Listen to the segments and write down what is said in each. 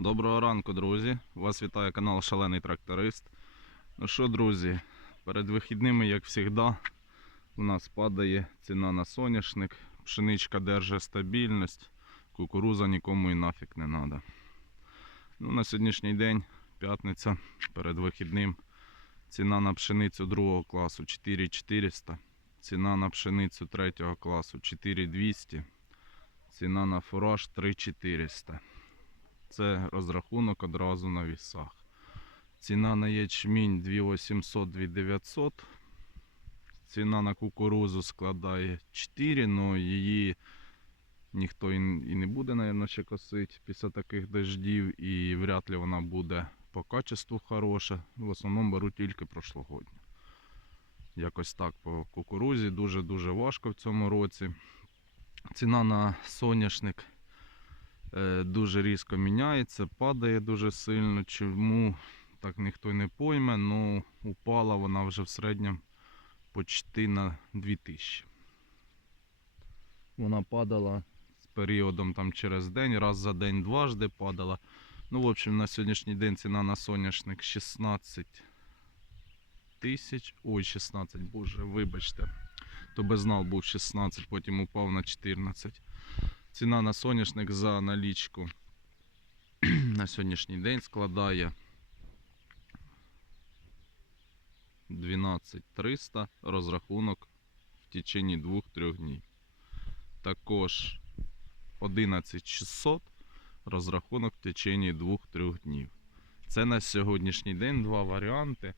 Доброго ранку, друзі! Вас вітає канал Шалений Тракторист. Ну що, друзі, перед вихідними, як завжди, у нас падає ціна на соняшник, пшеничка держить стабільність, кукуруза нікому і нафіг не треба. Ну, на сьогоднішній день, п'ятниця, перед вихідним, ціна на пшеницю другого класу 4400, ціна на пшеницю третього класу 4200, ціна на фураж 3400. Це розрахунок одразу на вісах. Ціна на ячмінь 2800 2900. Ціна на кукурузу складає 4, але її ніхто і не буде, мабуть, ще косити після таких дождів. І вряд ли вона буде по качеству хороша. В основному беруть тільки прошлогодню. Якось так по кукурузі дуже-дуже важко в цьому році. Ціна на соняшник дуже різко міняється, падає дуже сильно. Чому так ніхто не пойме, ну упала вона вже в середньому почти на 2000. Вона падала з періодом там через день, раз за день дважди падала. Ну, в общем, на сьогоднішній день ціна на соняшник 16 тисяч. Ой, 16, боже, вибачте. То безнал був 16, потім упав на 14. Ціна на соняшник за налічку на сьогоднішній день складає 12300 розрахунок в течение 2-3 днів. Також 11600 розрахунок в течение 2-3 днів. Це на сьогоднішній день два варіанти.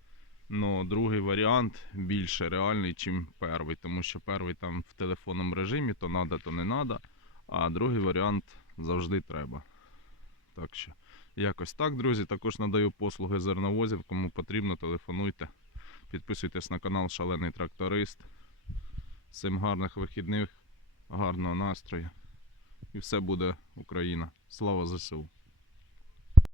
Но другий варіант більше реальний, ніж перший, тому що перший там в телефонному режимі, то треба, то не треба. А другий варіант завжди треба. Так що, якось так, друзі. Також надаю послуги зерновозів. Кому потрібно, телефонуйте. Підписуйтесь на канал Шалений Тракторист. Всім гарних вихідних, гарного настрою. І все буде Україна. Слава ЗСУ!